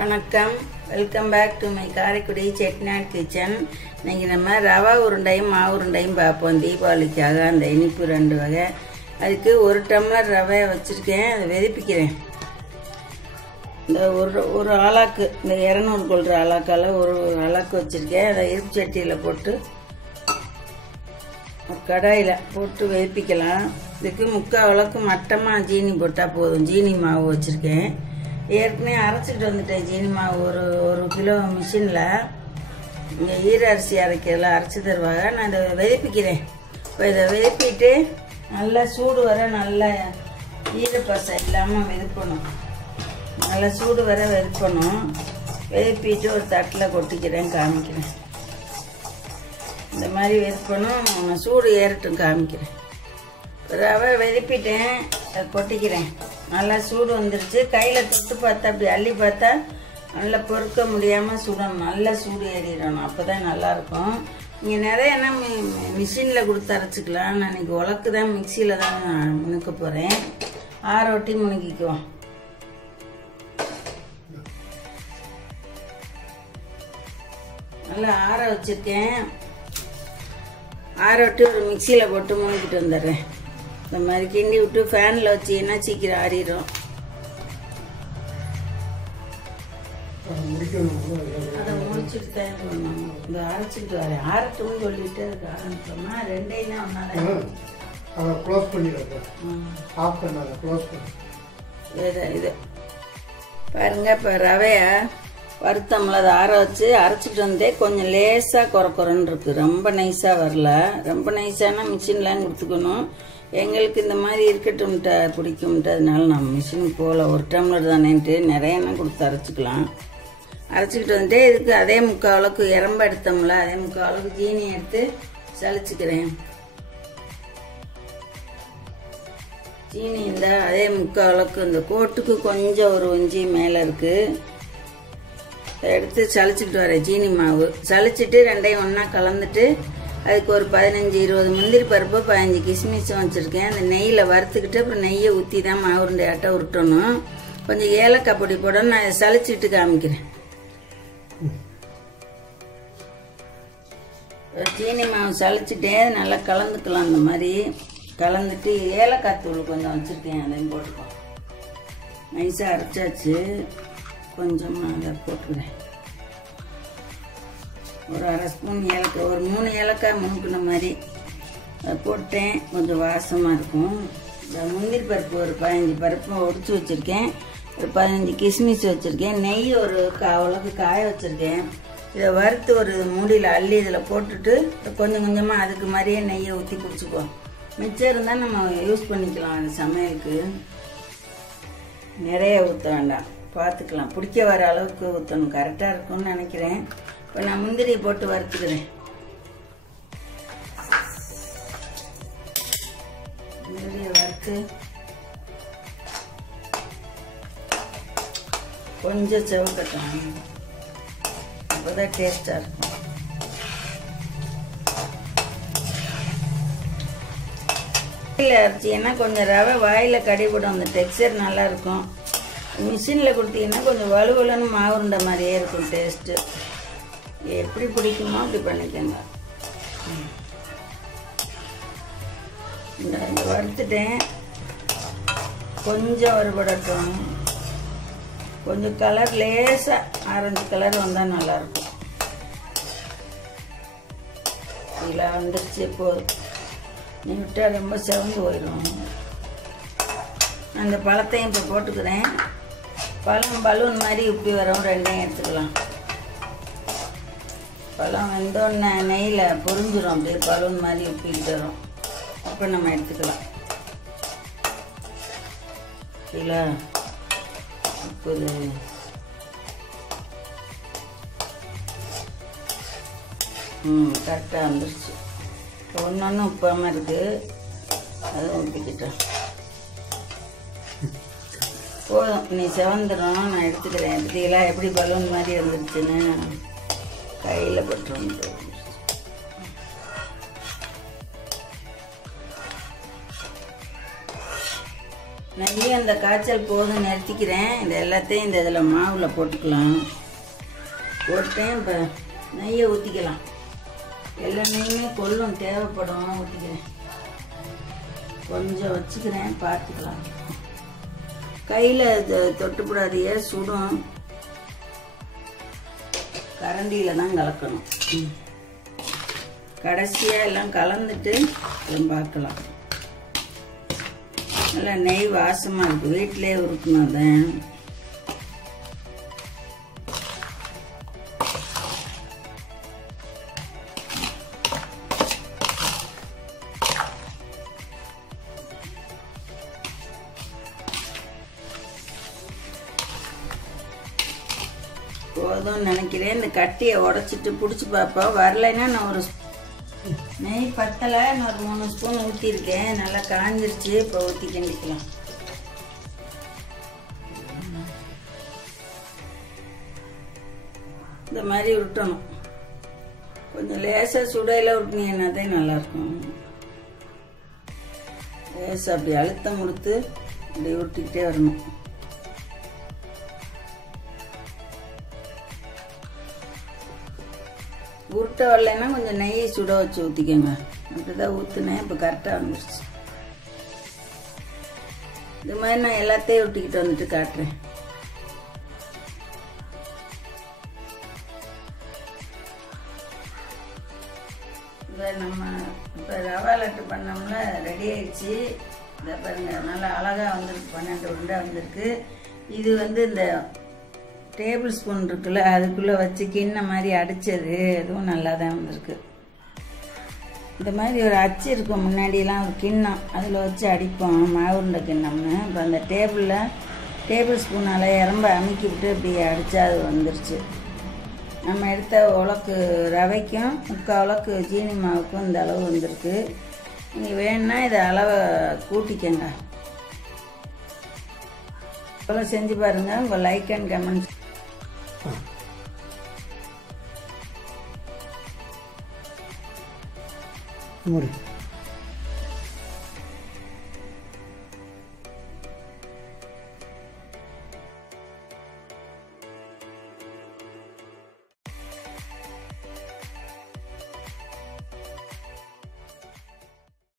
வணக்கம், welcome back to my Karaikudi Chettinad kitchen. இன்னைக்கு நம்ம ரவா உருண்டையும் மாவு உருண்டையும் பார்ப்போம். தீபாவளிக்காக அந்த இனிப்பு 2 வகை. அதுக்கு 1 டம்ளர் ரவை வச்சுருக்கேன், அதை வெதிப்பிக்கிறேன். இந்த ஒரு ஆளாக்கு, இந்த 200 கொள்கிற ஆளாக்கால் ஒரு ஆளாக்கு வச்சுருக்கேன். அதை இருப்பு சட்டியில் போட்டு கடாயில் போட்டு வெதிப்பிக்கலாம். இதுக்கு 3/4 அளவுக்கு மட்டமாக ஜீனி போட்டால் போதும். ஜீனி மாவு வச்சுருக்கேன், ஏற்கனவே அரைச்சிட்டு வந்துட்டேன். ஜீனி மாவு ஒரு கிலோ மிஷினில் இங்கே ஈர அரிசி அரைக்கிறதுல அரைச்சி தருவாங்க. நான் இதை வெதிப்பிக்கிறேன். இப்போ இதை வெதிப்பிட்டு நல்லா சூடு வர, நல்லா ஈரப்பசை இல்லாமல் வெதுப்பணும். நல்லா சூடு வர வெதுப்பணும். வெதுப்பிட்டு ஒரு தட்டில் கொட்டிக்கிறேன், காமிக்கிறேன். இந்த மாதிரி வெதுப்பணும், சூடு ஏறட்டும், காமிக்கிறேன். ரவை வெதுப்பிட்டேன், அதை கொட்டிக்கிறேன். நல்லா சூடு வந்துருச்சு. கையில் தொட்டு பார்த்தா, அப்படி அள்ளி பார்த்தா நல்லா பொறுக்க முடியாமல் சுடணும். நல்லா சூடு ஏறிடணும், அப்போ தான் நல்லாயிருக்கும். நீங்கள் நிறைய என்ன மிஷினில் கொடுத்து அரைச்சிக்கலாம். நான் இன்றைக்கி உலக்கு தான், மிக்சியில் தான் முணுக்க போகிறேன். ஆரோட்டி முணுக்கிக்குவோம். நல்லா ஆற வச்சுருக்கேன். ஆரோட்டி ஒரு மிக்சியில் போட்டு முணுக்கிட்டு வந்துடுறேன். இந்த மாதிரி கிண்டி விட்டு ஃபேனில் வச்சிங்கன்னா சீக்கிரம் ஆறிடும். அதை முடிச்சுட்டு தான் பண்ணணும். இந்த அரைச்சிட்டு வரேன், ஆரட்டும்னு சொல்லிட்டு அதுக்கு ஆரம்பிச்சோம்னா 2 தான் ஒன்றால் இது பாருங்க. இப்போ ரவையை வருத்தமில் அதை ஆற வச்சு அரைச்சிட்டு வந்தே கொஞ்சம் லேசாக குறக்குறன்னு இருக்குது. ரொம்ப நைஸாக வரல. ரொம்ப நைஸானா மிஷின்லாம் கொடுத்துக்கணும். எங்களுக்கு இந்த மாதிரி இருக்கட்டும்ட்ட பிடிக்கும்ட்டு, அதனால நம்ம மிஷினுக்கு போகல. 1 டம்ளர் தானேன்ட்டு நிறையனா கொடுத்து அரைச்சிக்கலாம். அரைச்சிக்கிட்டு வந்துட்டு இதுக்கு அதே 3/4 அளவுக்கு இறம்ப எடுத்தோம்ல, அதே 3/4 அளவுக்கு ஜீனி எடுத்து சளிச்சுக்கிறேன். ஜீனி இருந்தால் அதே 3/4 அளவுக்கு, இந்த கோட்டுக்கு கொஞ்சம் ஒரு இஞ்சி மேலே இருக்குது, எடுத்து சளிச்சுக்கிட்டு வரேன். ஜீனி மாவு சளிச்சிட்டு 2ஐயும் ஒன்றா கலந்துட்டு அதுக்கு ஒரு 15-20 முந்திரி பருப்பு, 15 கிஸ்மிஸும் வச்சுருக்கேன். அந்த நெய்யில் வறுத்துக்கிட்டு அப்புறம் நெய்யை ஊற்றி தான் மாவு உருண்டையாட்ட உருட்டணும். கொஞ்சம் ஏலக்காய் பொடி போடணும். நான் இதை சளிச்சிட்டு காமிக்கிறேன். ஜீனி மாவு சளிச்சுட்டே நல்லா கலந்துக்கலாம். அந்த மாதிரி கலந்துட்டு ஏலக்காய் தூள் கொஞ்சம் வச்சுருக்கேன், அதையும் போட்டுக்கலாம். நைஸாக அரைச்சாச்சு. கொஞ்சம் அதை போட்டுக்கிறேன். ஒரு 1/2 ஸ்பூன் ஏலக்காய், ஒரு 3 ஏலக்காய் முணுக்குன மாதிரி அதை போட்டேன். கொஞ்சம் வாசமாக இருக்கும். இந்த முந்திரி பருப்பு ஒரு 15 பருப்பு உடிச்சு வச்சுருக்கேன். ஒரு 15 கிஸ்மிஸ் வச்சுருக்கேன். நெய் ஒரு 1/4 அளவுக்கு காய வச்சுருக்கேன். இதை வறுத்து ஒரு மூடியில் அள்ளி இதில் போட்டுட்டு கொஞ்சம் கொஞ்சமாக அதுக்கு மாதிரியே நெய்யை ஊற்றி குடிச்சுக்குவோம். மிச்சம் இருந்தால் நம்ம யூஸ் பண்ணிக்கலாம். அது சமையலுக்கு நிறைய ஊற்ற வேண்டாம், பார்த்துக்கலாம். பிடிக்க வர அளவுக்கு ஊற்றணும். கரெக்டாக இருக்கும்னு நினைக்கிறேன். இப்போ நான் முந்திரியை போட்டு வறுத்துக்கிறேன். முந்திரியை வறுத்து கொஞ்சம் செவக்கட்டும், அப்போதான் டேஸ்டாக இருக்கும். அரைச்சிங்கன்னா கொஞ்சம் ரவை வாயில் கடிபடும், அந்த டெக்ஸ்சர் நல்லாயிருக்கும். மிஷினில் கொடுத்தீங்கன்னா கொஞ்சம் வலுவலுன்னு மாவுருண்டை மாதிரியே இருக்கும் டேஸ்ட்டு. எப்படி பிடிக்குமோ அப்படி பண்ணிக்கோங்க. இந்த வறுத்துட்டேன். கொஞ்சம் வறுபடட்டும். கொஞ்சம் கலர் லேசாக ஆரஞ்சு கலர் வந்தால் நல்லாயிருக்கும். இதில் வந்துருச்சு போதும். நீ விட்டால் ரொம்ப செவந்து போயிடும். அந்த பழத்தையும் இப்போ போட்டுக்கிறேன். பழம் பலூன் மாதிரி உப்பி வரும். 2ஐயும் எடுத்துக்கலாம். பழம் வெந்தோடனே நெய்யில் பொரிஞ்சிடும், அப்படியே பலூன் மாதிரி உப்பிக்கிட்டு வரும். அப்போ நம்ம எடுத்துக்கலாம். சரிங்களா? உப்பு கரெக்டாக வந்துருச்சு. ஒன்று உப்பாமல் இருக்குது, அதுவும் ஊற்றிக்கிட்டோம். போதும், நீ செவந்துடும். நான் எடுத்துக்கிறேன். எடுத்தீங்களா எப்படி பலூன் மாதிரி வந்துருச்சுன்னு? கையில் போட்டு வந்து நெய் அந்த காய்ச்சல் போதும் நிறுத்திக்கிறேன். இந்த எல்லாத்தையும் இந்த இதில் மாவில் போட்டுக்கலாம். போட்டேன். இப்போ நெய்யை ஊற்றிக்கலாம். எல்லா நெய்யுமே கொள்ளும், தேவைப்படும். ஊற்றிக்கிறேன். கொஞ்சம் வச்சுக்கிறேன், பார்த்துக்கலாம். கையில் தொட்டுப்படாதையே, சுடும். கரண்டியில் தான் கலக்கணும். கடைசியாக எல்லாம் கலந்துட்டு பார்க்கலாம். நல்லா நெய் வாசமாக இருக்குது. வீட்டிலே உருக்கணும். அதான் போதும்னு நினைக்கிறேன். இந்த கட்டியை உடச்சிட்டு பிடிச்சி பார்ப்போம். வரலைன்னா நான் ஒரு நெய் பத்தலை, நான் ஒரு 3 ஸ்பூன் ஊற்றிருக்கேன். நல்லா காஞ்சிருச்சு. இப்போ ஊற்றி கிண்டிக்கலாம். இந்த மாதிரி உருட்டணும். கொஞ்சம் லேசாக சுடையில் உருட்டினீங்கன்னா தான் நல்லாயிருக்கும். லேசாக அப்படி அழுத்தம் கொடுத்து அப்படி உருட்டிக்கிட்டே வரணும். உருட்டை வரலைன்னா கொஞ்சம் நெய் சுட வச்சு ஊற்றிக்கோங்க. அப்படிதான் ஊற்றுனேன். இப்போ கரெக்டாக வந்துருச்சு. இது மாதிரி நான் எல்லாத்தையும் உருட்டிக்கிட்டு வந்துட்டு காட்டுறேன். இப்போ நம்ம இப்போ ரவா லட்டு பண்ணோம்ல, ரெடி ஆயிடுச்சு. இதை பாருங்க, நல்லா அழகாக வந்துருக்கு. 12 உருண்டை வந்திருக்கு. இது வந்து இந்த டேபிள் ஸ்பூன் இருக்குல்ல, அதுக்குள்ளே வச்சு கிண்ண மாதிரி அடித்தது, அதுவும் நல்லா தான் வந்திருக்கு. இந்த மாதிரி ஒரு அச்சு இருக்கும் முன்னாடியெல்லாம், ஒரு கிண்ணம், அதில் வச்சு அடிப்போம் மாவுருண்டை கிண்ணம்னு. இப்போ அந்த டேபிள் ஸ்பூனால் ரொம்ப அமுக்கி விட்டு இப்படி அடித்தா அது வந்துருச்சு. நம்ம எடுத்த உலக்கு ரவைக்கும் 3/4 உலக்கு ஜீனி மாவுக்கும் இந்த அளவு வந்திருக்கு. நீங்கள் வேணுன்னா இதை அளவை கூட்டிக்கங்க. இவ்வளோ செஞ்சு பாருங்கள். உங்கள் லைக் அண்ட் கமெண்ட்ஸ் மூடி